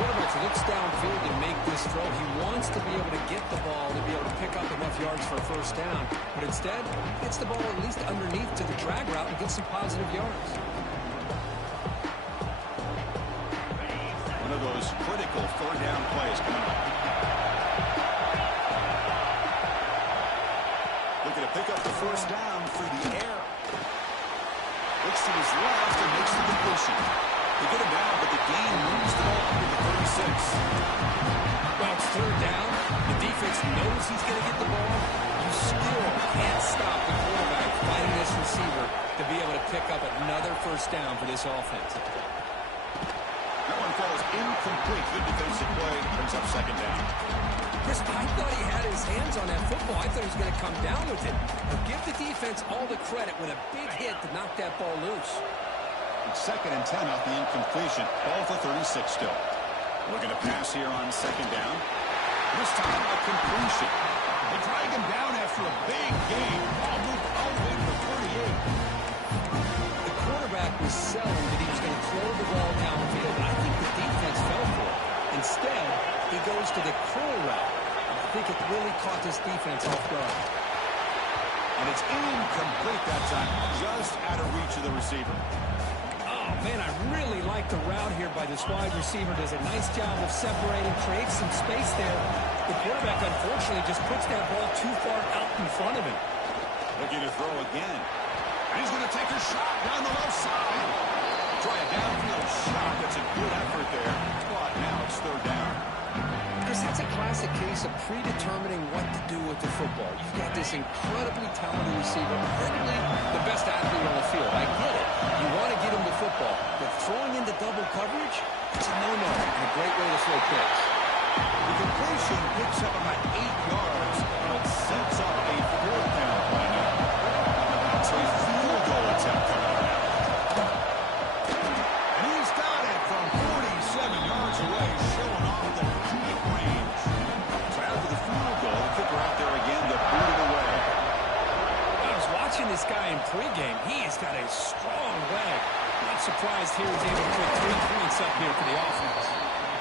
quarterback looks downfield to make this throw. He wants to be able to get the ball to be able to pick up enough yards for a first down. But instead, gets the ball at least underneath to the drag route and gets some positive yards. One of those critical third down plays coming up. Looking to pick up the first down through the air. Looks to his left and makes the completion. They get him down, but the gain moves the ball up to the 36. Well, it's third down. The defense knows he's going to get the ball. You still can't stop the quarterback fighting this receiver to be able to pick up another first down for this offense. That one falls incomplete. Good defensive play. Brings up second down. Chris, I thought he had his hands on that football. I thought he was going to come down with it. But give the defense all the credit with a big hit to knock that ball loose. It's 2nd and 10 off the incompletion. Ball for 36 still. Looking to pass here on second down. This time a completion. They drag him down after a big gain. Ball moved all the way to the 38. The quarterback was selling that he was going to throw the ball downfield. I think the defense fell for it. Instead, he goes to the curl route. I think it really caught this defense off guard. And it's incomplete that time. Just out of reach of the receiver. Oh, man, I really like the route here by this wide receiver. Does a nice job of separating, creates some space there. The quarterback, unfortunately, just puts that ball too far out in front of him. Looking to throw again. And he's going to take a shot down the left side. Try a downfield shot. That's a good effort there. But now it's third down. Chris, that's a classic case of predetermining what to do with the football. You've got this incredibly talented receiver, arguably the best athlete on the field. I get it. You want to get him the football, but throwing into double coverage, it's a no-no and a great way to throw picks. The completion picks up about 8 yards, but sets up a fourth down play now. It's a field goal attempt coming up now. And he's got it from 47 yards away, showing off the deep range. So after the field goal, the kicker out there again to boot it away. I was watching this guy in pregame. He has got a strong leg. Not surprised here he's able to put 3 points up here for the offense.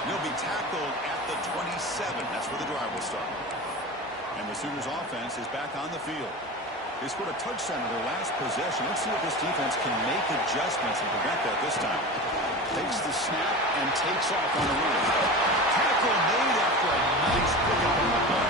He'll be tackled at the 27. That's where the drive will start. And the Sooners offense is back on the field. They scored a touchdown in their last possession. Let's see if this defense can make adjustments and prevent that this time. Takes the snap and takes off on the run. Tackle made after a nice pickup on the play.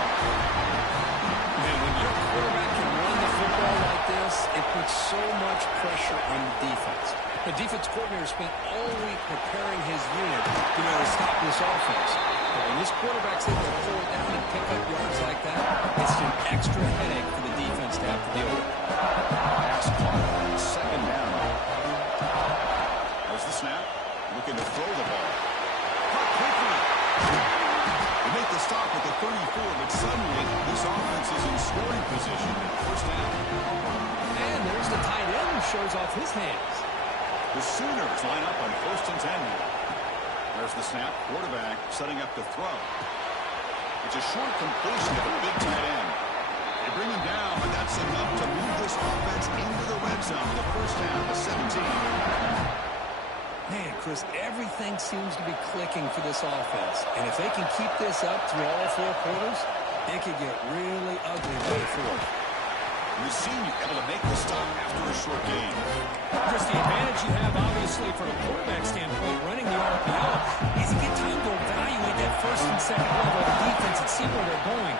Man, when your quarterback can run the football like this, it puts so much pressure on the defense. The defense coordinator spent all week preparing his unit to be able to stop this offense. But when this quarterback's able to pull it down and pick up yards like that, it's an extra headache for the defense to have to deal with. Pass caught on second down. There's the snap. Looking to throw the ball. Caught quickly. They make the stop at the 34, but suddenly this offense is in scoring position. First down. And there's the tight end who shows off his hands. The Sooners line up on 1st and 10 now. There's the snap. Quarterback setting up to throw. It's a short completion to the big tight end. They bring him down, but that's enough to move this offense into the red zone for the first down to 17. Man, Chris, everything seems to be clicking for this offense. And if they can keep this up through all 4 quarters, it could get really ugly by the 4th. Racine able to make the stop after a short gain. Chris, the advantage you have, obviously, from a quarterback standpoint, running the RPO, is you get time to evaluate that first and second level of the defense and see where they're going.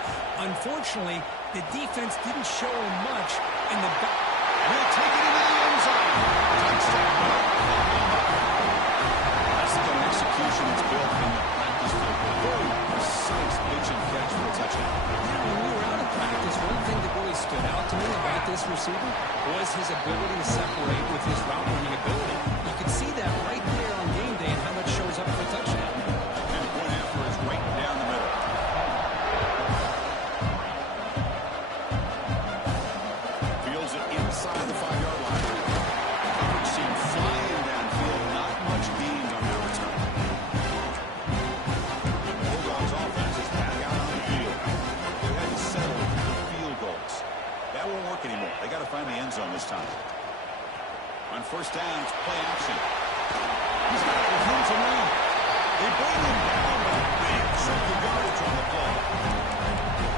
Unfortunately, the defense didn't show him much in the back. We'll take it into the end zone. Touchdown. That's the kind of execution that's built in the practice field. Very precise pitch and catch for a touchdown. When we were out of practice, one thing that really stood out to me about this receiver was his ability to separate with his route running ability. You can see that right there on game day and how that shows up for a touchdown. And the point after is right down the middle. Fields it inside the 5-yard line. Coverage seemed flying downfield. Not much gained on that return. Bulldogs offense is back out on the field. They had to settle for field goals. That won't work anymore. They got to find the end zone this time. On first down, it's play action. He's got it with room to run. They bring him down with a big chunk of yardage on the play.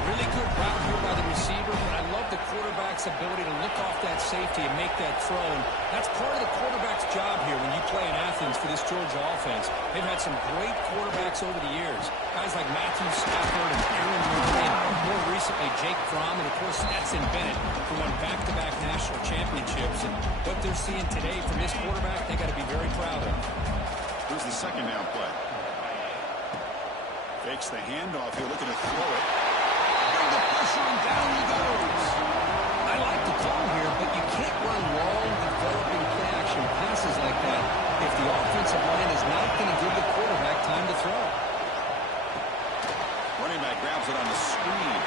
Really good route here by the receiver, but I love the quarterback's ability to look off that safety and make that throw. And that's part of the quarterback's job here when you play in Athens for this Georgia offense. They've had some great quarterbacks over the years. Guys like Matthew Stafford and Aaron Murray, and more recently Jake Fromm, and of course Stetson Bennett, who won back-to-back national championships. And what they're seeing today from this quarterback, they got to be very proud of. Here's the second down play. Fakes the handoff here, looking to throw it. Bring the pressure, and down he goes. I like the call here, but you can't run long, developing play-action passes like that if the offensive line is not going to give the quarterback time to throw. Running back grabs it on the screen.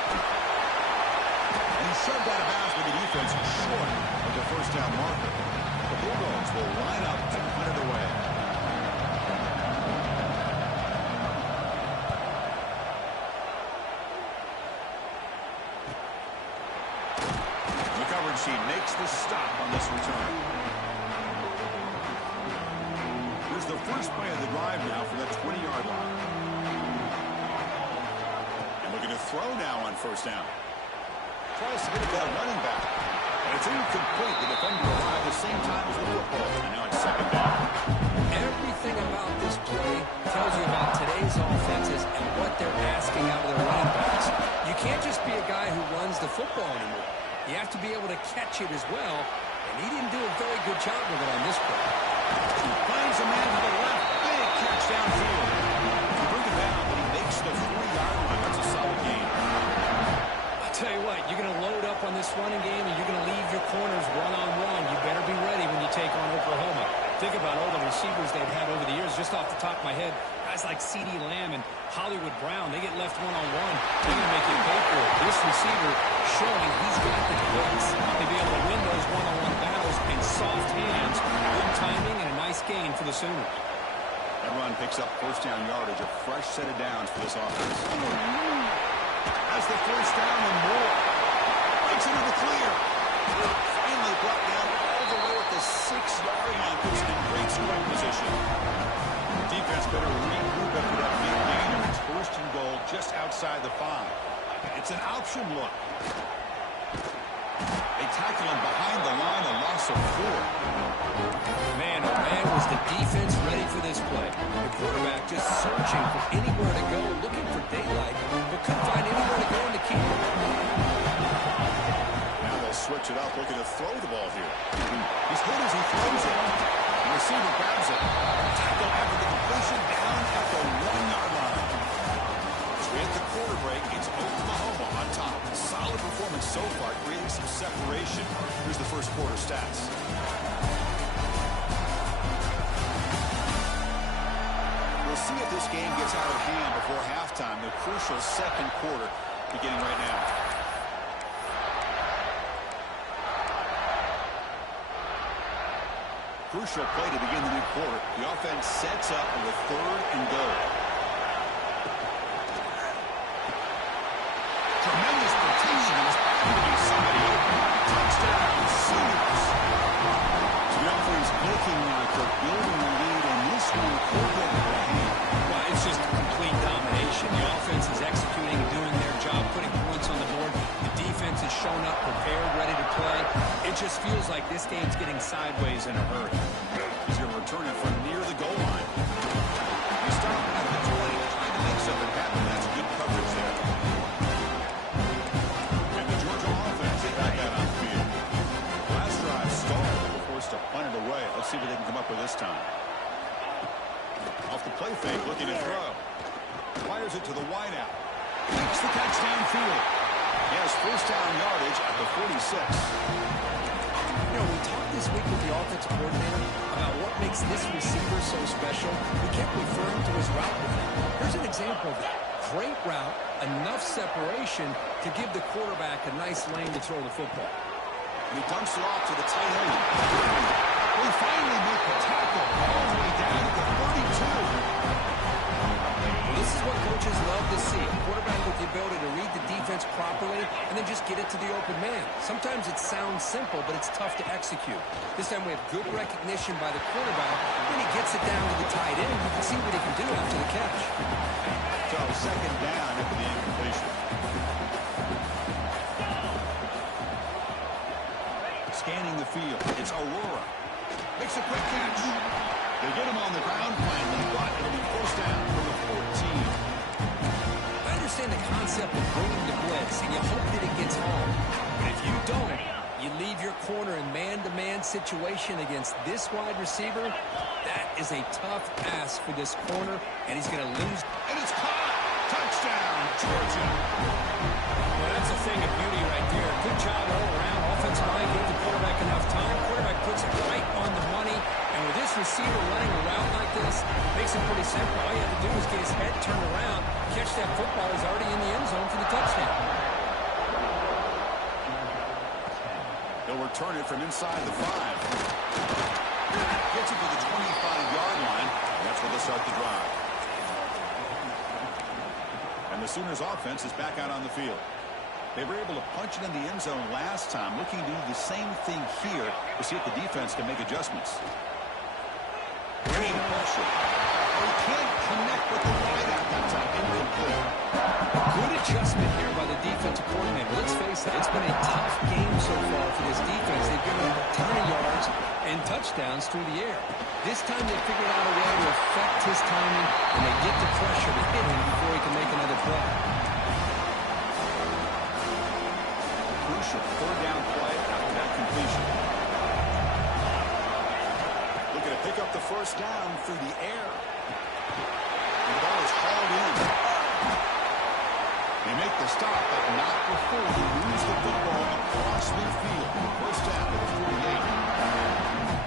And he shoved out of bounds with the defense short of the first down marker. The Bulldogs will line up to put it away. She makes the stop on this return. Here's the first play of the drive now for that 20-yard line. And looking to throw now on first down. Tries to get it to the running back. And it's incomplete. The defender arrived at the same time as the football. And now it's second down. Everything about this play tells you about today's offenses and what they're asking out of their running backs. You can't just be a guy who runs the football anymore. You have to be able to catch it as well, and he didn't do a very good job of it on this play. He finds a man to the left. Big catch downfield. He brings it down, but he makes the 3-yard line. That's a solid game. I'll tell you what, you're going to load up on this running game, and you're going to leave your corners one-on-one. You better be ready when you take on Oklahoma. Think about all the receivers they've had over the years. Just off the top of my head, guys like CeeDee Lamb and Hollywood Brown, they get left one-on-one. They're going to make you pay for it. This receiver showing he's got the quickness to be able to win those one-on-one battles in soft hands, good timing, and a nice gain for the Sooners. That run picks up first down yardage, a fresh set of downs for this offense. Has the first down and more. Breaks into the clear. Finally brought down all the way at the 6-yard line, puts it in great scoring position. Defense better regroup after that big gain, and it's first and goal just outside the 5. It's an option look. They tackle him behind the line, a loss of 4. Man, oh man, was the defense ready for this play. The quarterback just searching for anywhere to go, looking for daylight, but couldn't find anywhere to go in the keeper. Now they'll switch it up, looking to throw the ball here. He's hit as he throws it. The receiver grabs it. Tackle after the completion, down at the 1-yard line. So we hit the quarter break. It's Oklahoma on top. Solid performance so far, creating some separation. Here's the first quarter stats. We'll see if this game gets out of hand before halftime. The crucial second quarter beginning right now. Crucial play to begin the new quarter. The offense sets up with a 3rd and goal. Tremendous protection and is finding somebody open. Touchdown, Sooners. So the offense looking like they're building a lead, and this one could get out of hand. Well, it's just a complete domination. The offense is executing and doing their job, putting points on the board. The defense has shown up, prepared, ready to play. It just feels like this game's getting sideways in a hurry. He's going to return it from near the goal line. He started at the 20, trying to make something happen. That's good coverage there. And the Georgia offense is back out on the field. Last drive stalled. They're forced to punt it away. Let's see what they can come up with this time. Off the play fake, looking to throw. Fires it to the wideout. Makes the catch downfield. He has first down yardage at the 46. You know, we talked this week with the offensive coordinator about what makes this receiver so special. We kept referring to his route with him. Here's an example of that. Great route, enough separation to give the quarterback a nice lane to throw the football. And he dumps it off to the tight end. They finally make the tackle all the way down to the 32. This This is what coaches love to see. A quarterback with the ability to read the defense properly and then just get it to the open man. Sometimes it sounds simple, but it's tough to execute. This time we have good recognition by the quarterback. Then he gets it down to the tight end. You can see what he can do after the catch. So second down after the incompletion. Scanning the field. It's Aurora. Makes a quick catch. They get him on the ground finally, but it'll be first down for the 14. I understand the concept of bringing the blitz, and you hope that it gets home. But if you don't, you leave your corner in man-to-man situation against this wide receiver. That is a tough pass for this corner, and he's going to lose. And it's caught. Touchdown, Georgia. Well, that's a thing of beauty right there. Good job all around. Offensive line gave the quarterback enough time. Quarterback puts it right on the money. And with this receiver running a route like this, makes it pretty simple. All you have to do is get his head turned around, catch that football. He's already in the end zone for the touchdown. They'll return it from inside the 5. Gets it to the 25-yard line. That's where they'll start the drive. And the Sooners offense is back out on the field. They were able to punch it in the end zone last time, looking to do the same thing here to see if the defense can make adjustments. Great pressure. They can't connect with the wideout that time. Incomplete. Good adjustment here by the defensive coordinator. Let's face it, it's been a tough game so far for this defense. They've given up a ton of yards and touchdowns through the air. This time they figured out a way to affect his timing, and they get the pressure to hit him before he can make another play. Crucial third down play after that completion. Looking to pick up the first down through the air. And the ball is hauled in. They make the stop, but not before they lose the football across midfield. First down to the 48.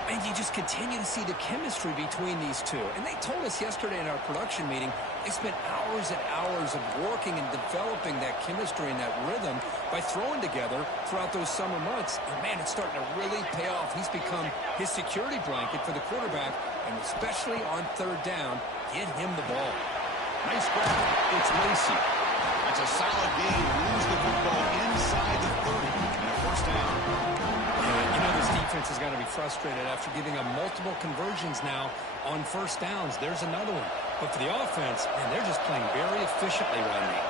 And you just continue to see the chemistry between these two. And they told us yesterday in our production meeting, they spent hours and hours of working and developing that chemistry and that rhythm by throwing together throughout those summer months. And, man, it's starting to really pay off. He's become his security blanket for the quarterback, and especially on third down, get him the ball. Nice grab. It's Lacey. That's a solid game. Lose the football inside the 30 and a first down. Yeah, you know this defense is going to be frustrated after giving up multiple conversions now on first downs. There's another one. But for the offense, man, they're just playing very efficiently right now.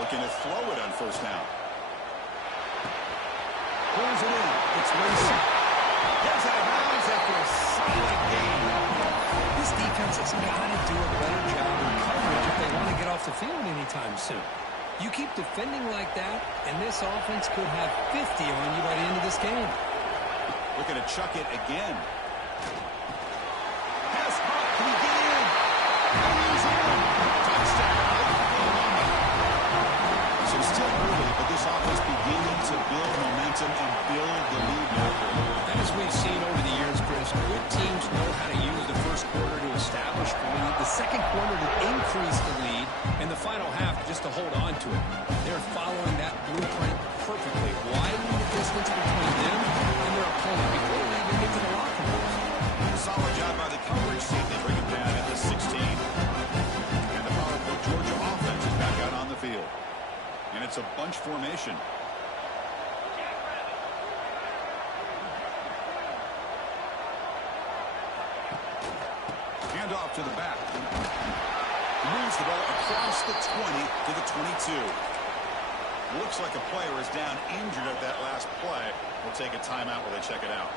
Looking to throw it on first down. Pulls it in. It's Lacey. Gets out of bounds after a solid game. This defense has got to do a better job in coverage if they want to get off the field anytime soon. You keep defending like that, and this offense could have 50 on you by the end of this game. Looking to chuck it again. Pass caught. Can he get in? And he's in. Touchdown. So still early, but this offense beginning to build momentum and build the lead now. As we've seen over the years, Chris, good teams know how to use the first quarter to establish the lead, the second quarter to increase the lead, and the final half just to hold on to it. They're following that blueprint perfectly, widening the distance between them and their opponent before they even get to the locker room. Solid job by the coverage team. They bring him down at the 16. And the powerful Georgia offense is back out on the field. And it's a bunch formation. Hand off to the back. Moves the ball across the 20 to the 22. Looks like a player is down injured at that last play. We'll take a timeout while they check it out.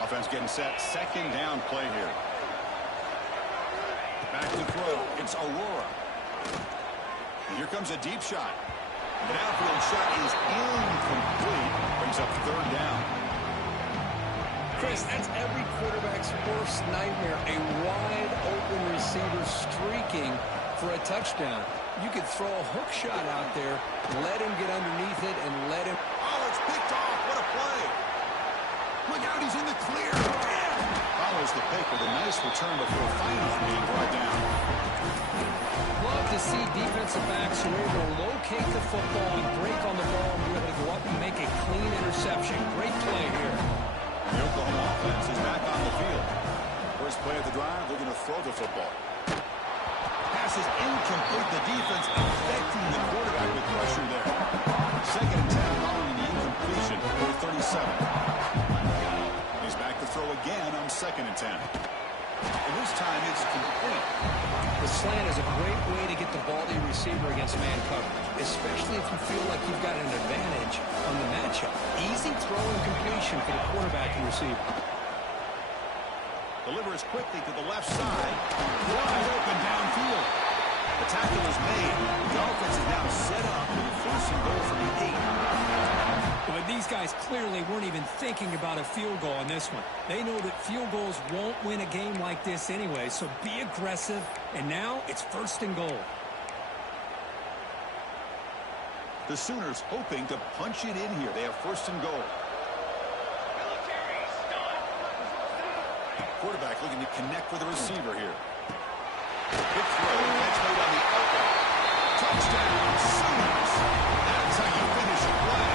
Offense getting set. Second down play here. Back to throw. It's Aurora. And here comes a deep shot. The downfield shot is incomplete. Brings up third down. Chris, that's every quarterback's worst nightmare. A wide-open receiver streaking for a touchdown. You could throw a hook shot out there, let him get underneath it, and let him... Oh, it's picked off. What a play. Look out, he's in the clear. Follows the pick with a nice return before finally being brought down. Love to see defensive backs who are able to locate the football and break on the ball and be able to go up and make a clean interception. Great play here. The Oklahoma offense is back on the field. First play of the drive, looking to throw the football. pass is incomplete. The defense affecting the quarterback with pressure there. 2nd and 10 following the incompletion for 37. He's back to throw again on 2nd and 10. And this time it's complete. The slant is a great way to get the ball to your receiver against man coverage, especially if you feel like you've got an advantage on the matchup. Easy throw and completion for the quarterback and receiver. Delivers quickly to the left side. Wide open downfield. The tackle is made. The offense is now set up with a 1st and goal from the 8. But these guys clearly weren't even thinking about a field goal on this one. They know that field goals won't win a game like this anyway, so be aggressive. And now it's 1st and goal. The Sooners hoping to punch it in here. They have 1st and goal. Quarterback looking to connect with the receiver here. Good throw. Catch made on the outlet. Touchdown, Sooners. That's how you finish a play.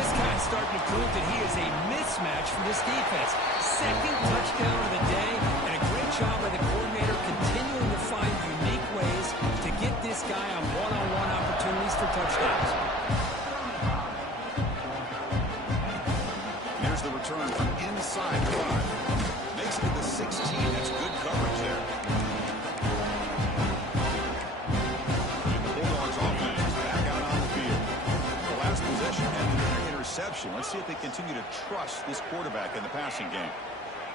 This guy's starting to prove that he is a mismatch for this defense. 2nd touchdown of the day, and a great job by the coordinator continuing to find unique ways to get this guy on one-on-one opportunities for touchdowns. Here's the return from inside the 5. Makes it to the 16. That's good coverage there. And the Bulldogs offense back out on the field. The last possession ended in an interception. Let's see if they continue to trust this quarterback in the passing game.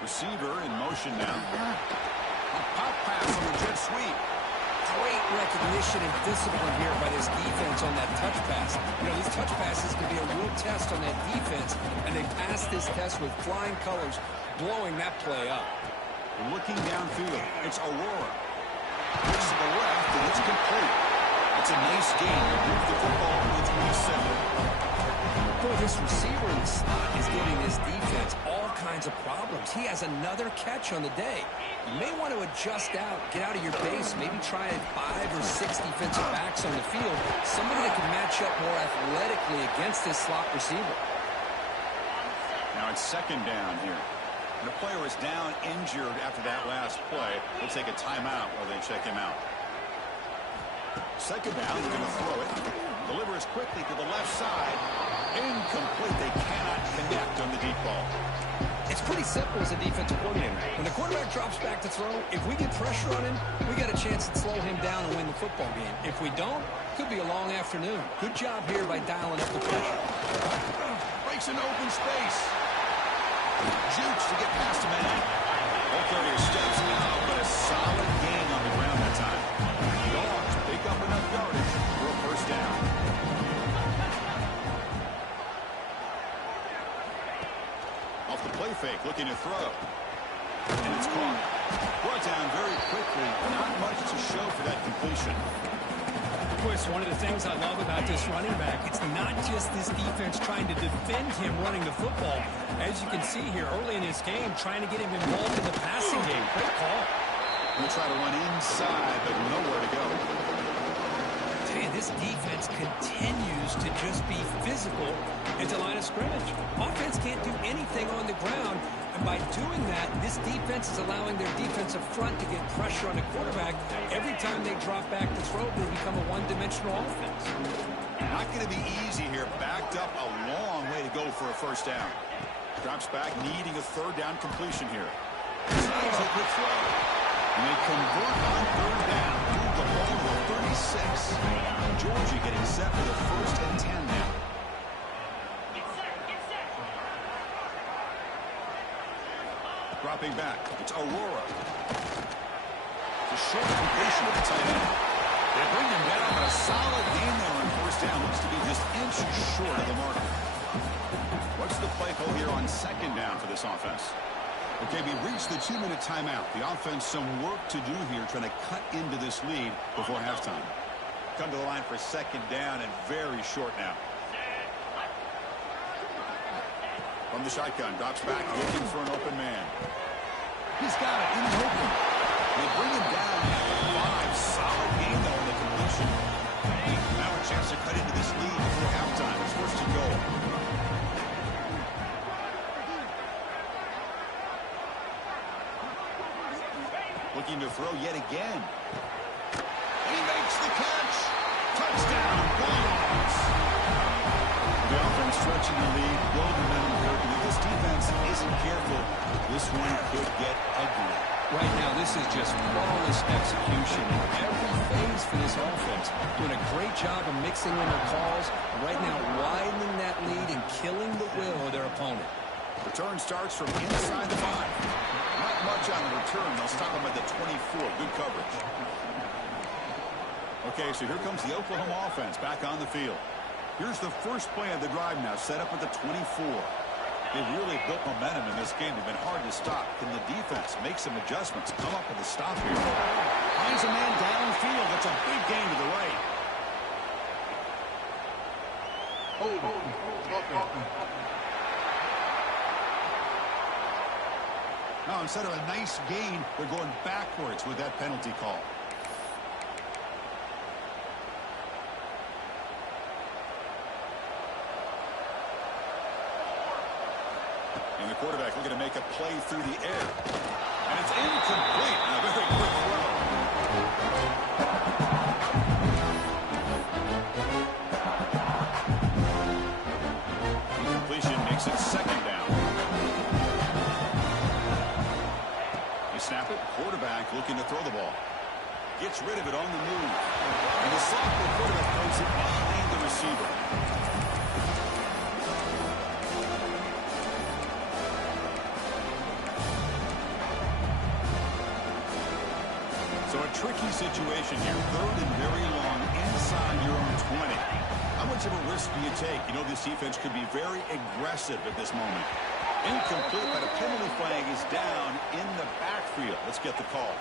Receiver in motion now. A pop pass on the jet sweep. Great recognition and discipline here by this defense on that touch pass. You know, these touch passes can be a real test on that defense, and they passed this test with flying colors, blowing that play up. Looking downfield, it's Aurora. Looks to the left, and it's complete. It's a nice game. Move the football, it's reset. Boy, this receiver in the slot is giving this defense all kinds of problems. He has another catch on the day. You may want to adjust out, get out of your base, maybe try 5 or 6 defensive backs on the field, somebody that can match up more athletically against this slot receiver. Now it's 2nd down here. And the player is down injured after that last play. They'll take a timeout while they check him out. 2nd down, they're going to throw it. Delivers quickly to the left side. Incomplete. They cannot connect on the deep ball. It's pretty simple as a defensive coordinator. When the quarterback drops back to throw, if we get pressure on him, we got a chance to slow him down and win the football game. If we don't, could be a long afternoon. Good job here by dialing up the pressure. Breaks into open space. Jukes to get past a man. All 30 steps now, but a solid gain on the ground that time. Dogs pick up enough yardage for a 1st down. Off the play fake, looking to throw. And it's caught. Brought down very quickly. Not much to show for that completion. Chris, one of the things I love about this running back, it's not just this defense trying to defend him running the football. As you can see here early in this game, trying to get him involved in the passing game. Great call. We'll try to run inside, but nowhere to go. Hey, this defense continues to just be physical at the line of scrimmage. Offense can't do anything on the ground, and by doing that, this defense is allowing their defensive front to get pressure on the quarterback. Every time they drop back to throw, they become a one-dimensional offense. Not going to be easy here. Backed up a long way to go for a 1st down. Drops back, needing a 3rd down completion here. Snags a good throw. And they convert on 3rd down. Move the ball to a 36. Georgia getting set for the 1st and 10 now. Dropping back, it's Aurora. It's a short completion of the tight end. They bring him down, but a solid gain there on 1st down. Looks to be just inches short of the mark. What's the play call here on 2nd down for this offense? Okay, we reached the 2-minute timeout. The offense some work to do here, trying to cut into this lead before halftime. Come to the line for 2nd down and very short now. From the shotgun, drops back, looking for an open man. He's got it in the open. They bring him down at 5. Solid gain, though, on the completion. Now a chance to cut into this lead before halftime. It's 1st and goal. looking to throw yet again. He makes the catch. Touchdown, Bulldogs. The offense stretching the lead, building momentum here. But if this defense isn't careful, this one could get ugly. Right now, this is just flawless execution in every phase for this offense. Doing a great job of mixing in their calls. Right now, widening that lead and killing the will of their opponent. Return starts from inside the 5. Not much on the return. They'll stop him at the 24. Good coverage. Okay, so here comes the Oklahoma offense back on the field. Here's the first play of the drive now, set up at the 24. They've really built momentum in this game. They've been hard to stop. Can the defense make some adjustments? Come up with a stop here. Finds a man downfield. That's a big gain to the right. Now, instead of a nice gain, they're going backwards with that penalty call. And the quarterback looking to make a play through the air. And it's incomplete. A very quick throw. Incompletion makes it second down. They snap it. Quarterback looking to throw the ball. Gets rid of it on the move. And the sophomore quarterback throws it behind the receiver. So a tricky situation here. Third and very long inside your own 20. How much of a risk do you take? You know, this defense could be very aggressive at this moment. Incomplete, but a penalty flag is down in the backfield. Let's get the call.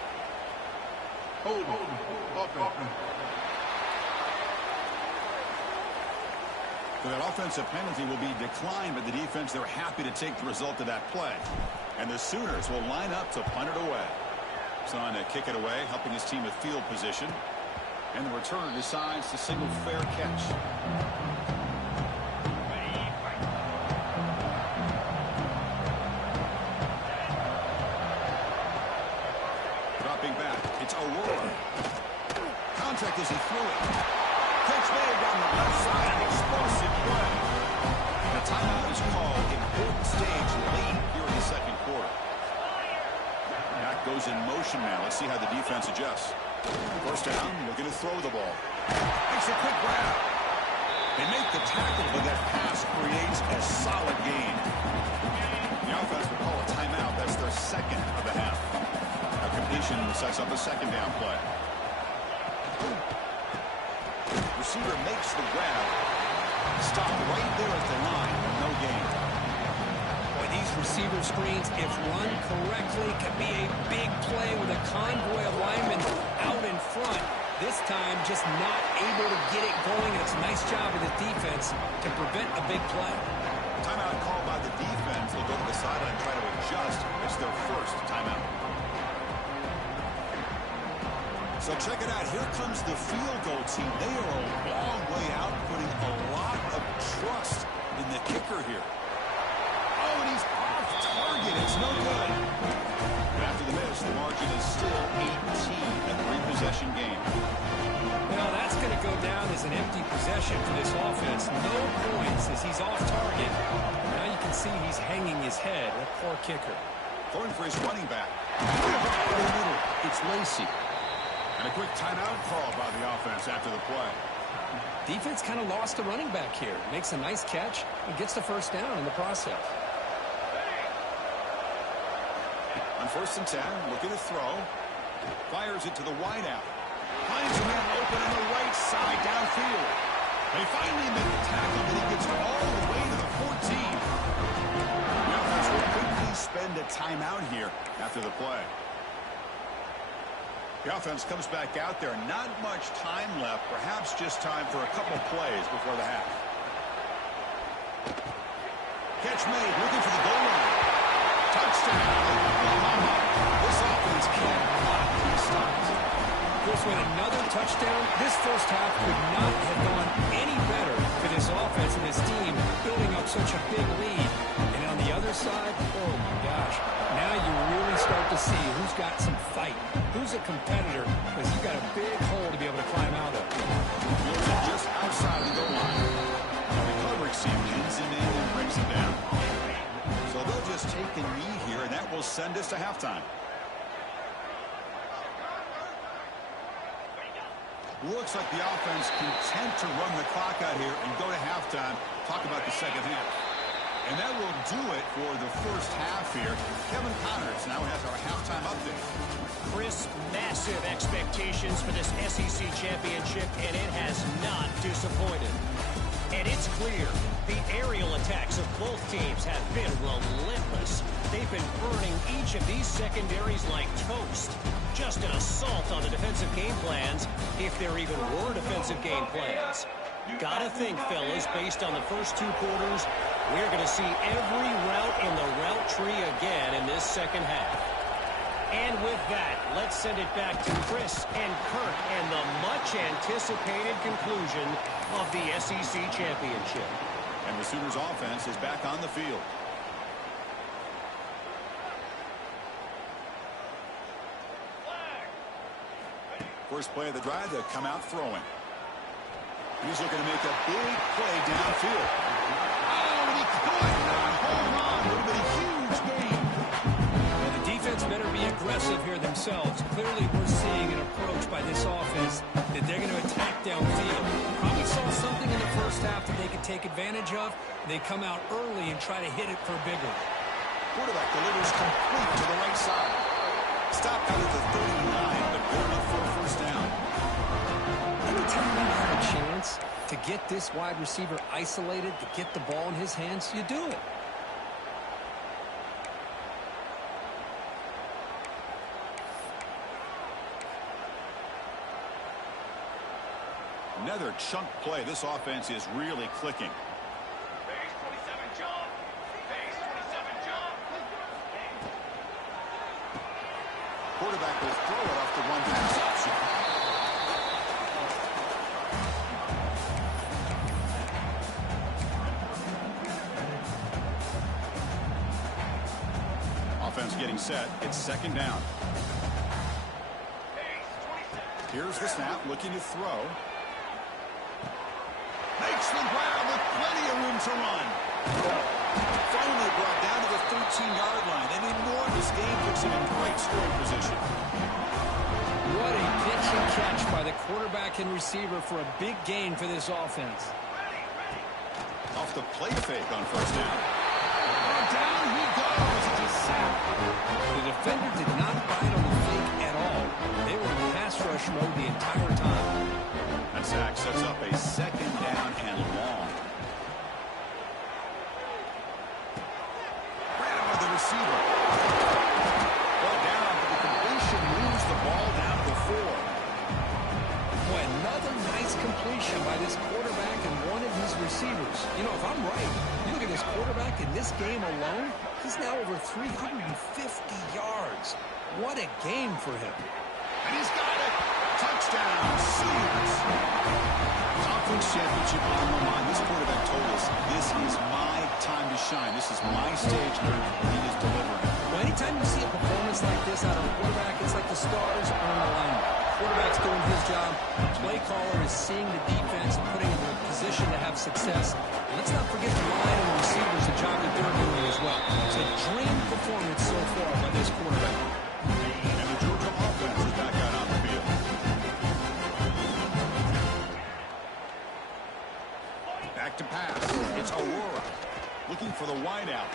So that offensive penalty will be declined, but the defense, they're happy to take the result of that play. And the Sooners will line up to punt it away. On to kick it away, helping his team with field position. And the return decides to single fair catch. Dropping back, it's Aurora. Contact as he threw it. Catch made down the left side, an explosive play. And a timeout is called. Important stage late here in the second quarter. Goes in motion now. Let's see how the defense adjusts. First down, looking to throw the ball. Makes a quick grab. They make the tackle, but that pass creates a solid gain. The offense will call a timeout. That's their second of the half. A completion sets up a second down play. Receiver makes the grab. Stop right there at the line. No gain. These receiver screens, if run correctly, can be a big play with a convoy of linemen out in front. This time, just not able to get it going. It's a nice job of the defense to prevent a big play. Timeout called by the defense. They'll go to the sideline and try to adjust. It's their first timeout. So check it out. Here comes the field goal team. They are a long way out, putting a lot of trust in the kicker here. Oh, and he's off target. It's no good. But after the miss, the margin is still 18, a three-possession game. Well, that's going to go down as an empty possession for this offense. No points as he's off target. Now you can see he's hanging his head. A poor kicker. Going for his running back. In the middle, it's Lacey. And a quick timeout call by the offense after the play. Defense kind of lost the running back here. Makes a nice catch and gets the first down in the process. On 1st and 10, looking to throw. Fires it to the wideout. Finds a man open on the right side downfield. They finally make the tackle, but he gets all the way to the 14. The offense will quickly spend a timeout here after the play. The offense comes back out there. Not much time left. Perhaps just time for a couple plays before the half. Catch made. Looking for the goal line. Touchdown. Oklahoma. This offense cannot be stopped. Chris, with another touchdown, this first half could not have gone any better for this offense and this team, building up such a big lead. And on the other side, oh my gosh, now you really start to see who's got some fight, who's a competitor, because you've got a big hole to be able to climb out of. Moves it just outside the goal line. The covering team pins him in and brings him down. So they'll just take a knee here, and that will send us to halftime. Looks like the offense content to run the clock out here and go to halftime. Talk about the second half. And that will do it for the first half here. Kevin Connors now has our halftime update. Chris, massive expectations for this SEC championship, and it has not disappointed. And it's clear, the aerial attacks of both teams have been relentless. They've been burning each of these secondaries like toast. Just an assault on the defensive game plans, if there even were defensive game plans. Gotta think, fellas, based on the first two quarters, we're going to see every route in the route tree again in this second half. And with that, let's send it back to Chris and Kurt and the much-anticipated conclusion of the SEC championship. And the Sooners offense is back on the field. First play of the drive, they'll come out throwing. He's looking to make a big play downfield. Oh, and he could not hold on. Would have been a huge gain. Well, the defense better be aggressive here themselves. Clearly, we're seeing an approach by this offense that they're going to attack downfield. Probably saw something in the first half that they could take advantage of. They come out early and try to hit it for bigger. Quarterback delivers complete to the right side. Stopped out at the 39, but good enough for a first down. Anytime you have a chance to get this wide receiver isolated, to get the ball in his hands, you do it. Another chunk play. This offense is really clicking. Quarterback will throw it off the one pass option. Offense getting set. It's second down. Here's the snap, looking to throw. Makes the grab with plenty of room to run. Finally brought down to the 13-yard line. An enormous gain puts him in great scoring position. What a pitch and catch by the quarterback and receiver for a big gain for this offense. Off the play fake on first down. And down he goes. It's a sack. The defender did not bite on the fake at all. They were in pass rush mode the entire time. That sack sets up a second down and long. The receiver. Well down, but the completion moves the ball down to the 4. Boy, another nice completion by this quarterback and one of his receivers. You know, if I'm right, you look at this quarterback in this game alone, he's now over 350 yards. What a game for him. And he's got it. Touchdown, Sooners. Conference championship on the line. This quarterback told us, this is my time to shine. This is my stage, Kurt. He is delivering. Well, anytime you see a performance like this out of a quarterback, it's like the stars are on alignment. Quarterback's doing his job. Play caller is seeing the defense and putting them in a position to have success. And let's not forget the line and the receivers, the job that they're doing as well. It's a dream performance so far by this quarterback. And the Georgia offense is back out on the field. Back to pass. It's Aurora. Looking for the wideout.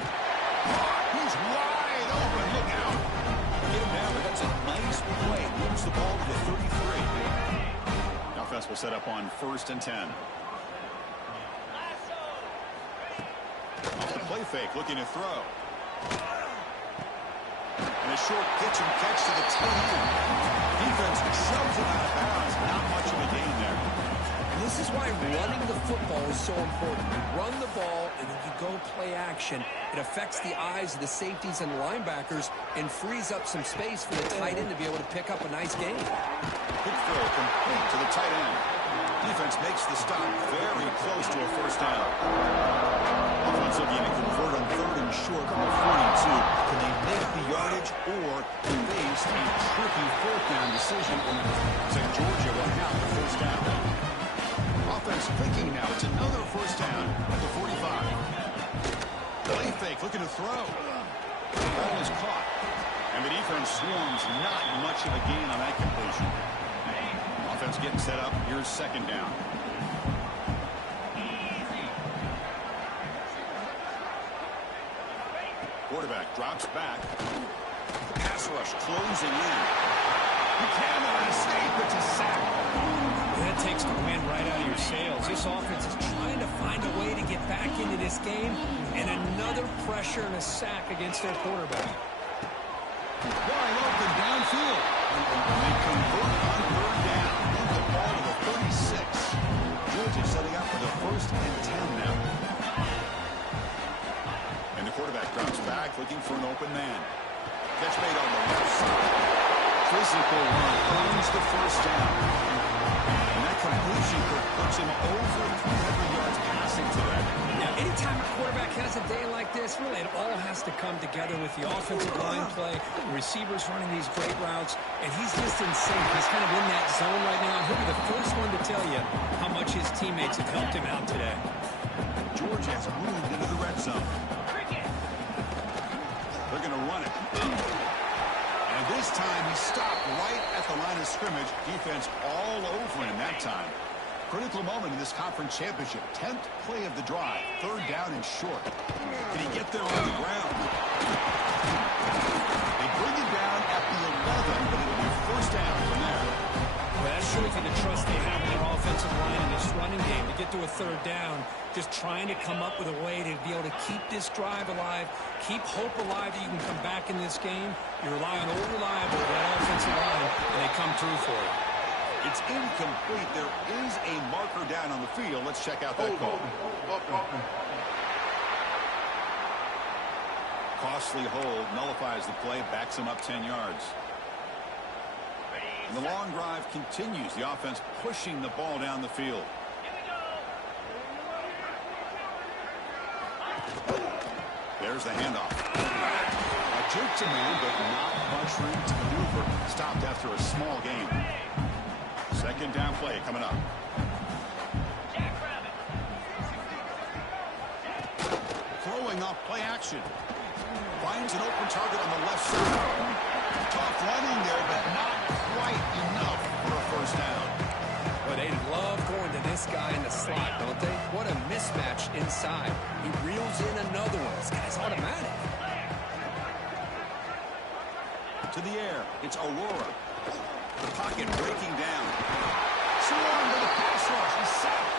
He's wide open. Look out. Get him down, but that's a nice play. Moves the ball to the 33. The offense will set up on 1st and 10. Off the play fake, looking to throw. And a short pitch and catch to the tail end. Defense shoves it out of bounds. Not much of a gain there. And this is why running the football is so important. You run the ball, and then you go play action. It affects the eyes of the safeties and the linebackers and frees up some space for the tight end to be able to pick up a nice gain. Quick throw complete to the tight end. Defense makes the stop very close to a first down. Offense looking to convert on 3rd and short from the 42. Can they make the yardage, or Play fake, looking to throw. The ball is caught. And the defense swarms, not much of a gain on that completion. Offense getting set up. Here's second down. Quarterback drops back. Pass rush closing in. You cannot escape. It's a sack. That takes the wind right out of your sails. This offense is trying to find a way to get back into this game, and another pressure and a sack against their quarterback. Wide open downfield. They convert on third down. Move the ball to the 36. Georgia setting up for the 1st and 10 now. And the quarterback drops back, looking for an open man. Catch made on the left side. Physical run earns the 1st down. And that completion puts him over 300 yards passing today. Now, anytime a quarterback has a day like this, really it all has to come together with the offensive line play, the receivers running these great routes, and he's just in sync. He's kind of in that zone right now. He'll be the first one to tell you how much his teammates have helped him out today. Georgia has moved into the red zone. They're going to run it. And this time he stopped right at the line of scrimmage. Defense all over him that time. Critical moment in this conference championship. 10th play of the drive. 3rd down and short. Can he get there on the ground? They bring it down at the 11, but it'll be 1st down from there. Well, that shows you the trust they have in their offensive line in this running game to get to a 3rd down. Just trying to come up with a way to be able to keep this drive alive, keep hope alive that you can come back in this game. You rely on old reliable that offensive line, and they come through for it. It's incomplete. There is a marker down on the field. Let's check out that call. Costly hold, nullifies the play, backs him up 10 yards. And the long drive continues. The offense pushing the ball down the field. There's the handoff. A juke to man, but not much room to maneuver. Stopped after a small gain. 2nd down play coming up. Throwing off play action. Finds an open target on the left side. Tough running there, but not quite enough for a 1st down. Well, they love going to this guy in the slot, don't they? What a mismatch inside. He reels in another one. This guy's automatic. To the air. It's Aurora. The pocket breaking down. Swarm to the pass rush. He's sacked.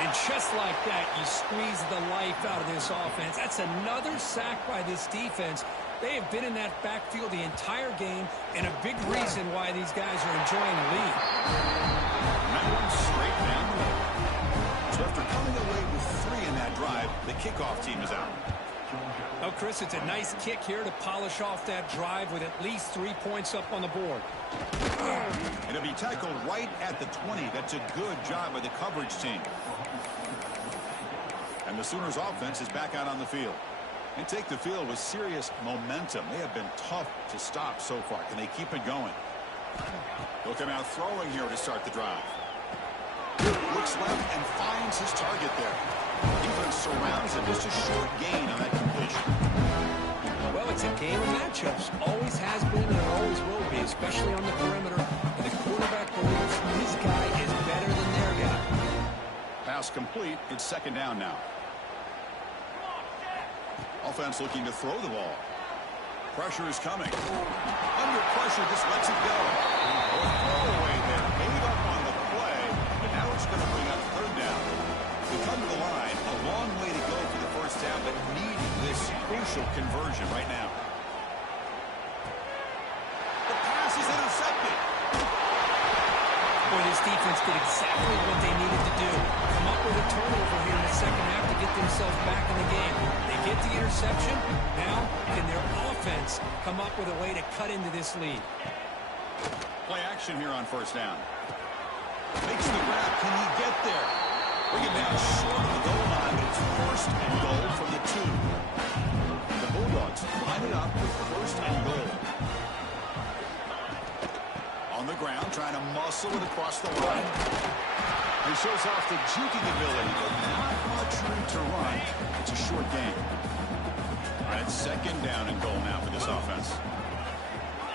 And just like that, you squeeze the life out of this offense. That's another sack by this defense. They have been in that backfield the entire game, and a big reason why these guys are enjoying the lead. And that one straight down the middle. So after coming away with 3 in that drive, the kickoff team is out. Oh, Chris, it's a nice kick here to polish off that drive with at least 3 points up on the board. And it'll be tackled right at the 20. That's a good job by the coverage team. And the Sooners offense is back out on the field. They take the field with serious momentum. They have been tough to stop so far. Can they keep it going? They'll come out throwing here to start the drive. Looks left and finds his target there. Defense surrounds him. Just a short gain on that completion. Well, it's a game of matchups. Always has been and always will be, especially on the perimeter. And the quarterback believes his guy is better than their guy. Pass complete. It's 2nd down now. Offense looking to throw the ball. Pressure is coming. Under pressure, just lets it go. Throwaway there. Gave up on the play, and now it's going to bring up 3rd down. They come to the line. A long way to go for the 1st down, but needing this crucial conversion right now. The pass is intercepted. Boy, this defense did exactly what they needed to do. Come up with a turnover here in the 2nd half to get themselves back in the game. They get the interception. Now, can their offense come up with a way to cut into this lead? Play action here on 1st down. Makes the grab. Can he get there? Bring it down short of the goal line, but it's 1st and goal from the 2. The Bulldogs line it up with 1st and goal. On the ground, trying to muscle it across the line. He shows off the juking ability, but not much room to run. It's a short game. it's second down and goal now for this offense.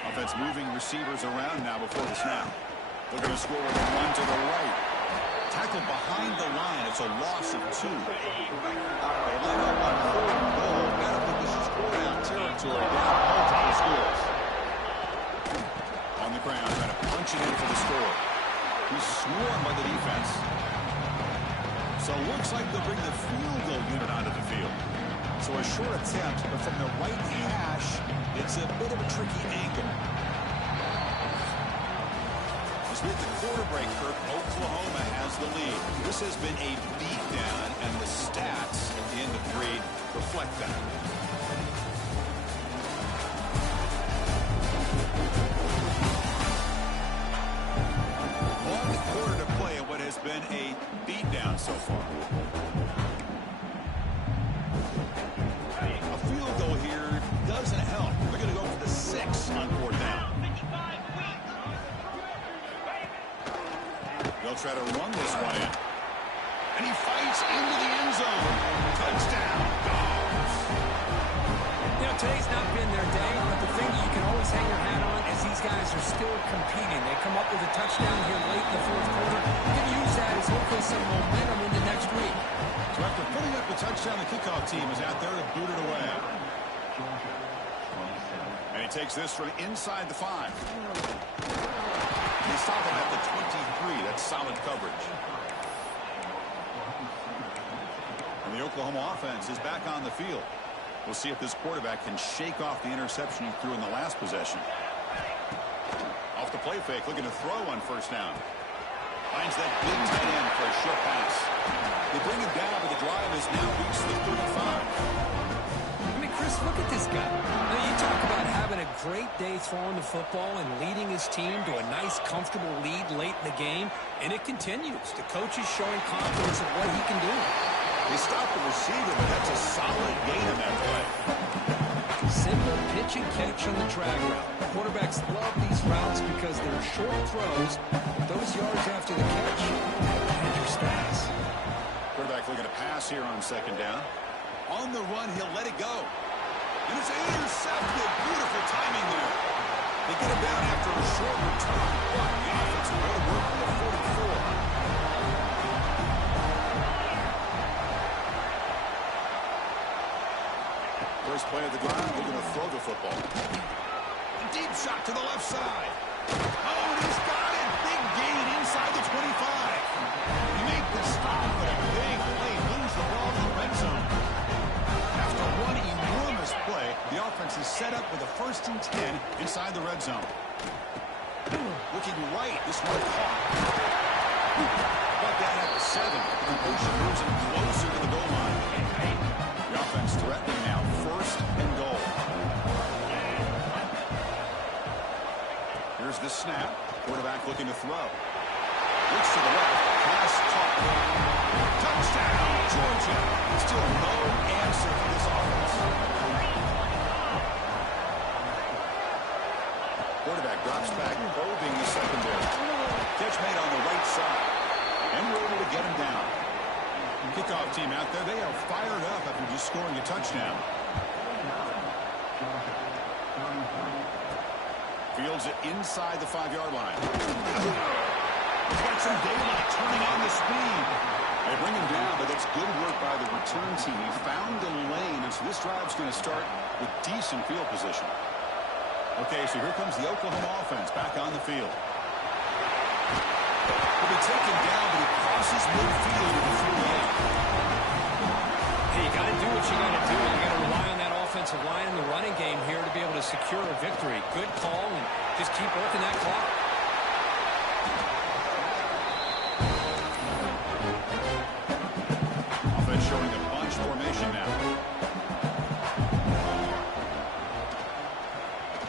Offense moving receivers around now before the snap. Looking to score with a run to the right. Tackled behind the line. It's a loss of 2. They line up on 4th and goal. Got to put this in score-down territory. Down multiple scores. On the ground, trying to punch it in for the score. He's swarmed by the defense. So it looks like they'll bring the field goal unit onto the field. So a short attempt, but from the right hash, it's a bit of a tricky angle. As with the quarter break, Kirk, Oklahoma has the lead. This has been a beatdown, and the stats at the end of 3 reflect that. One quarter to play in what has been a beatdown so far. A field goal here doesn't help. They're going to go for the 6 on 4th down. They'll try to run this one in. And he fights into the end zone. Touchdown, Dogs. You know, today's not been their day, but the thing you can always hang your hat on is these guys are still competing. They come up with a touchdown here late in the 4th quarter. You can use that as hopefully some momentum into next week. So after putting up the touchdown, the kickoff team is out there to boot it away. And he takes this from inside the 5. He's stopping at the 23. That's solid coverage. And the Oklahoma offense is back on the field. We'll see if this quarterback can shake off the interception he threw in the last possession. Off the play fake, looking to throw on 1st down. Finds that big tight end for a short pass. They bring him down, but the drive has now reached the 35. I mean, Chris, look at this guy. Now, you talk about having a great day throwing the football and leading his team to a nice, comfortable lead late in the game, and it continues. The coach is showing confidence of what he can do. They stopped the receiver, but that's a solid gain on that play. Simple pitch and catch on the drag route. Quarterbacks love these routes because they're short throws. Those yards after the catch, and your stats. Quarterback looking to pass here on 2nd down. On the run, he'll let it go. And it's intercepted. Beautiful timing there. They get him down after a short return. But the offense will go to work from the 44. First play of the drive, we're going to throw the football. A deep shot to the left side. Oh, and he's got it. Big gain inside the 25. You make the stop, but a big play moves the ball to the red zone. After one enormous play, the offense is set up with a 1st and 10 inside the red zone. Looking right, this one caught. But that at the 7. The motion moves him closer to the goal line. The offense threatening now, 1st and goal. Here's the snap. Quarterback looking to throw. Looks to the left. Pass caught. Touchdown, Georgia. Still no answer for this offense. Quarterback drops back, probing the secondary. Catch made on the right side. And we're able to get him down. Kickoff team out there, they are fired up after just scoring a touchdown. Fields it inside the 5-yard line. He's got some daylight turning on the speed. They bring him down, but it's good work by the return team. He found the lane, and so this drive's going to start with decent field position. Okay, so here comes the Oklahoma offense back on the field. He'll be taken down, but he crosses midfield at the 48. Hey, you got to do what you got to do. You got to rely on that offensive line in the running game here to be able to secure a victory. Good call, and just keep working that clock. Offense showing a bunch formation now.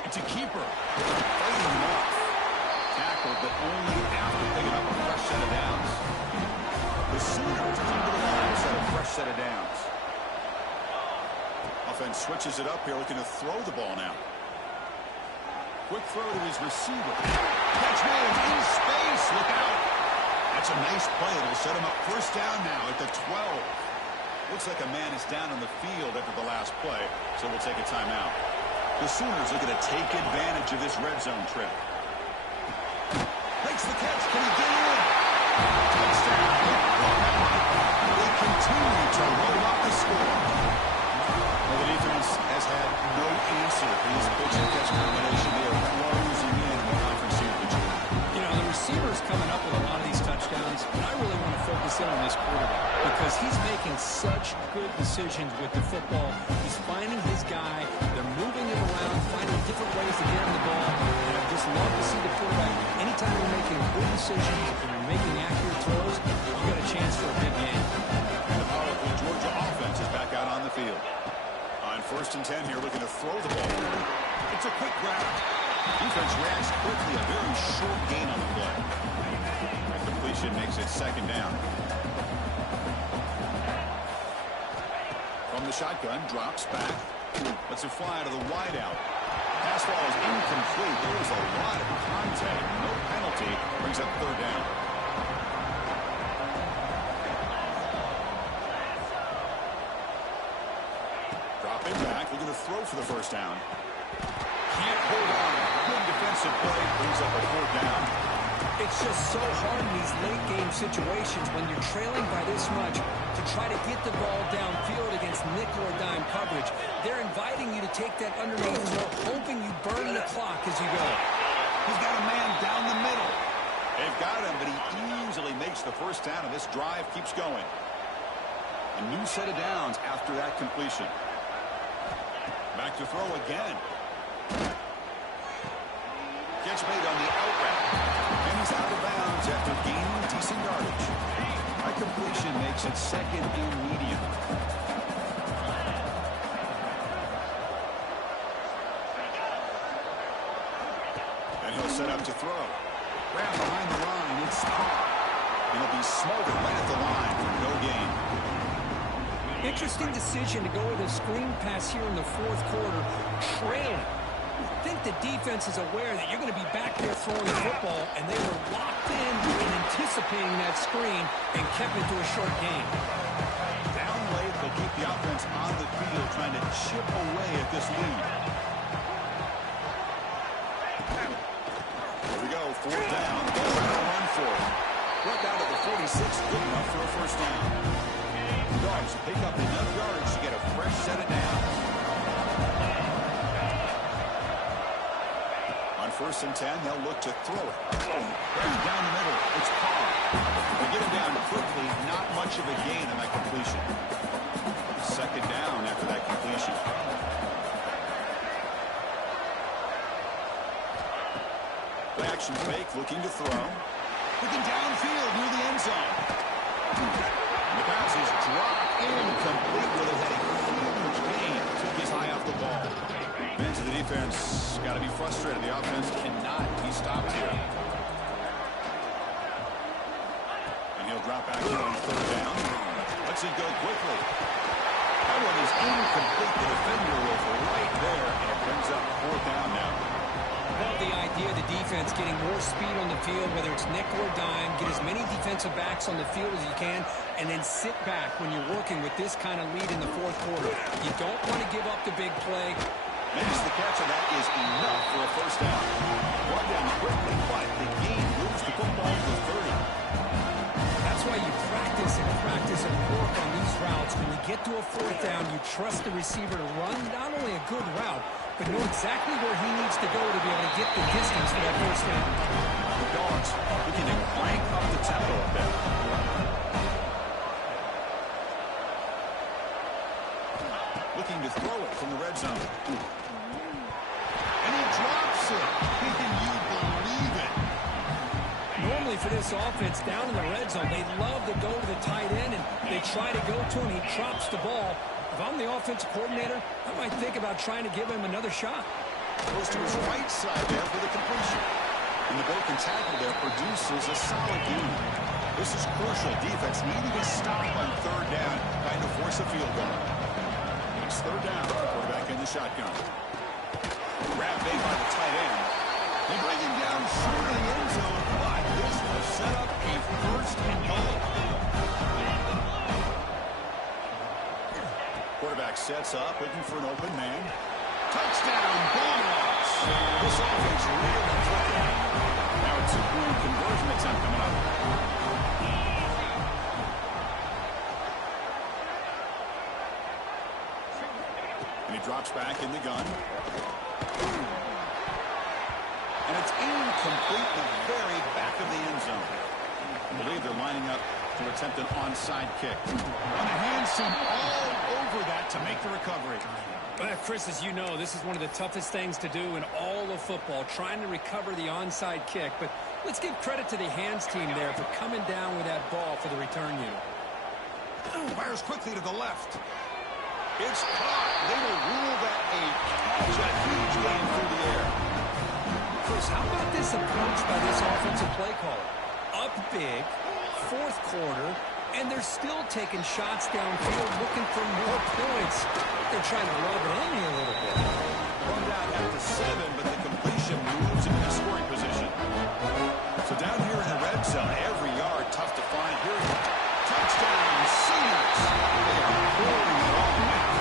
It's a keeper. Fighting him off. Tackled, but only after picking up a fresh set of downs. The Sooners come to the line, set a fresh set of downs. Offense switches it up here, looking to throw the ball now. Quick throw to his receiver. Catch made in space. Look out. That's a nice play. It'll set him up 1st down now at the 12. Looks like a man is down on the field after the last play, so we'll take a timeout. The Sooners looking to take advantage of this red zone trip. Makes the catch. Can he get in? Touchdown. They continue to roll out the score. Well, the defense has had no answer for this pitch and catch combination. They are closing in the conference championship. You know, the receiver's coming up with a lot of these touchdowns, and I really want to focus in on this quarterback because he's making such good decisions with the football. He's finding his guy. They're moving him around, finding different ways to get him the ball. And I just love to see the quarterback. Anytime you're making good decisions and you're making accurate throws, you got a chance for a big game. The powerful Georgia offense is back out on the field. On 1st and 10 here, looking to throw the ball. It's a quick grab. Defense reacts quickly. A very short gain on the play. The completion makes it 2nd down. From the shotgun, drops back. Lets it fly to the wideout. Pass ball is incomplete. There was a lot of contact. No penalty. Brings up 3rd down. Dropping back. Looking to throw for the 1st down. Can't hold on. Good defensive play. Brings up a 4th down. It's just so hard in these late-game situations when you're trailing by this much to try to get the ball downfield against nickel or dime coverage. They're inviting you to take that underneath throw, hoping you burn the clock as you go. He's got a man down the middle. They've got him, but he easily makes the 1st down, and this drive keeps going. A new set of downs after that completion. Back to throw again. Catch made on the out route. And he's out of bounds after gaining decent yardage. That completion makes it 2nd and medium. And he'll set up to throw. Grab behind the line. It's caught. And he'll be smothered right at the line for no gain. Interesting decision to go with a screen pass here in the 4th quarter, trailing. I think the defense is aware that you're going to be back there throwing the football, and they were locked in and anticipating that screen and kept it to a short gain. Down late, they'll keep the offense on the field, trying to chip away at this lead. Here we go, 4th down. They'll try to run for it. Brought down at the 46, good enough for a 1st down. Dogs pick up enough yardage to get a fresh set of downs. On 1st and 10, they'll look to throw it. Right down the middle. It's Carr. They get him down quickly. Not much of a gain on that completion. 2nd down after that completion. Play action fake, looking to throw. Looking downfield near the end zone. The pass is dropped incomplete. Really had a huge gain. Took his eye off the ball. Fans of the defense got to be frustrated. The offense cannot be stopped here. And he'll drop back here on 3rd down. Lets it go quickly. That one is incomplete. The defender was right there, and it brings up 4th down now. Love the idea of the defense getting more speed on the field, whether it's nickel or dime, get as many defensive backs on the field as you can, and then sit back when you're working with this kind of lead in the 4th quarter. You don't want to give up the big play. Makes the catch, and that is enough for a 1st down. Brought down quickly, but the gain moves the football to 30. That's why you practice and work on these routes. When you get to a 4th down, you trust the receiver to run not only a good route, but know exactly where he needs to go to be able to get the distance for that 1st down. The Dogs looking to crank up the tempo a bit. Looking to throw it from the red zone. And he drops it. Can you believe it? Normally for this offense, down in the red zone, they love to go to the tight end, and they try to go to him. He drops the ball. If I'm the offensive coordinator, I might think about trying to give him another shot. Goes to his right side there for the completion. And the broken tackle there produces a solid gain. This is crucial. Defense needing a stop on 3rd down, trying to force a field goal. It's 3rd down. Quarterback in the shotgun. Grab made by the tight end. They bring him down short of the end zone, but this will set up a 1st and goal. sets up, looking for an open man. Touchdown, Bulldogs. This offense really clicking. Now a two-point conversion attempt coming up. And he drops back in the gun. And it's incomplete in the very back of the end zone. I believe they're lining up to attempt an onside kick. On the hands team all over that to make the recovery. Well, Chris, as you know, this is one of the toughest things to do in all of football, trying to recover the onside kick. But let's give credit to the hands team there for coming down with that ball for the return unit. Fires quickly to the left. It's caught. They will rule that a catch. A huge gain through the air. Chris, how about this approach by this offensive play caller? Up big, fourth quarter, and they're still taking shots downfield looking for more points. They're trying to rub it in me a little bit. Run down at the 7, but the completion moves into the scoring position. So down here in the red zone, every yard tough to find. Here is touchdown, Seahawks. They are pouring it on now.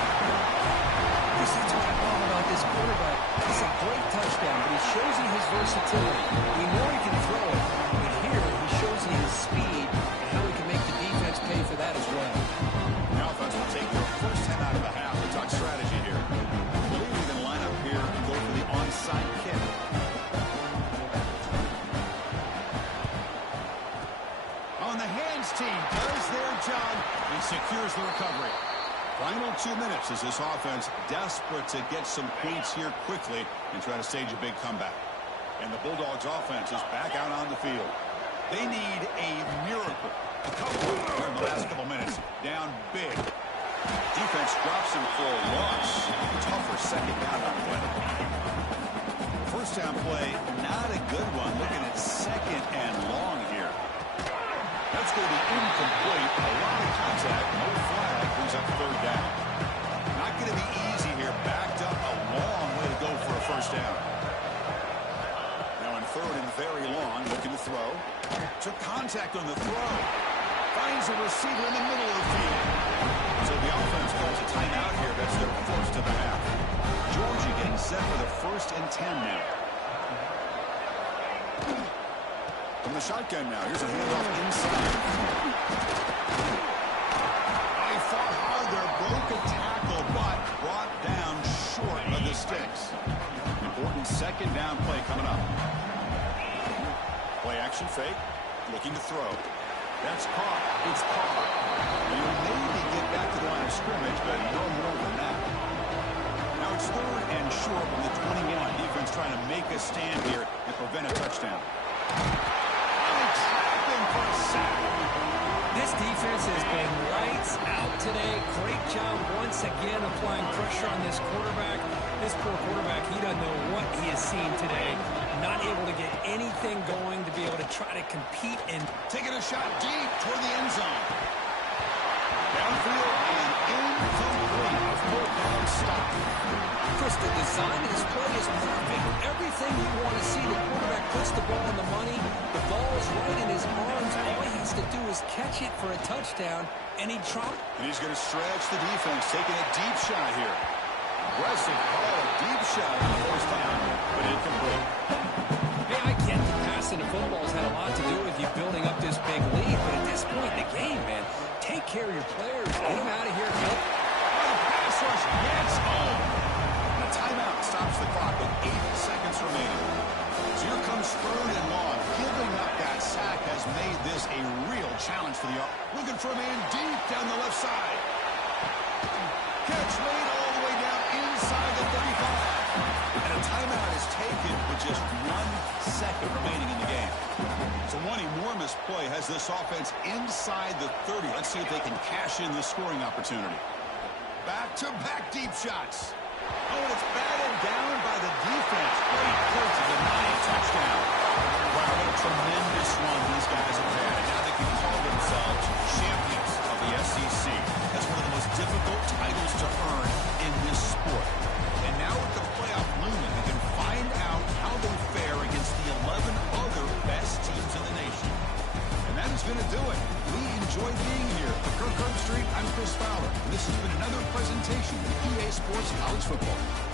Chris, that's what I love about this quarterback. It's a great touchdown, but he shows you his versatility. We know he can throw it, but here he shows you his speed and how he can make the defense pay for that as well. The offense will take their first 10 out of the half to talk strategy here. I believe he's going to line up here and go for the onside kick. On the hands team does their job and secures the recovery. Final 2 minutes as this offense desperate to get some points here quickly and try to stage a big comeback. And the Bulldogs offense is back out on the field. They need a miracle. A couple in the last couple minutes. Down big. Defense drops him for a loss. Tougher second down on the play. First down play, not a good one. Looking at second and long here. That's going to be incomplete. A lot of contact. No flag. Brings up third down. Not going to be easy here. Backed up a long way to go for a first down. Now in third and very long. Looking to throw. Took contact on the throw. Finds a receiver in the middle of the field. So the offense calls a timeout here. That's their first of the half. Georgia getting set for the 1st and 10 now. From the shotgun now. Here's a handoff inside. They fought hard there. Broke a tackle, but brought down short of the sticks. Important second down play coming up. Play action fake. Looking to throw. That's caught. It's caught. You maybe get back to the line of scrimmage, but no more than that. Now it's third and short from the 21. Defense trying to make a stand here and prevent a touchdown. For a sack. This defense has been lights out today. Great job once again applying pressure on this quarterback. This poor quarterback, he doesn't know what he has seen today. Not able to get anything going to be able to try to compete and taking a shot deep toward the end zone. Downfield and incomplete. A full-down stop. Chris, the design of this play is perfect. Everything you want to see. The quarterback puts the ball on the money. The ball is right in his arms. All he has to do is catch it for a touchdown, and he dropped. And he's going to stretch the defense, taking a deep shot here. Aggressive call, a deep shot on the first down, but incomplete. Hey, I get the passing of football has had a lot to do with you building up this big lead, but at this point in the game, man, take care of your players. Get them out of here. The pass rush gets home. And a timeout stops the clock with 8 seconds remaining. So here comes third and long. Giving up that sack has made this a real challenge for the offense. Looking for a man deep down the left side. Catch made all the way down inside the 35. And a timeout is taken with just 1 second remaining in the game. So one enormous play has this offense inside the 30. Let's see if they can cash in the scoring opportunity. Back-to-back deep shots. Oh, and it's batted down by the defense. Great play to deny a touchdown. Wow, what a tremendous run these guys have had. And now they can call themselves champions of the SEC. That's one of the most difficult titles to earn in this sport. And now with the playoff looming, they can find out how they fare against the 11 other best teams in the nation. And that is going to do it. We enjoy being here. For Kirk Street, I'm Chris Fowler. And this has been another presentation college football.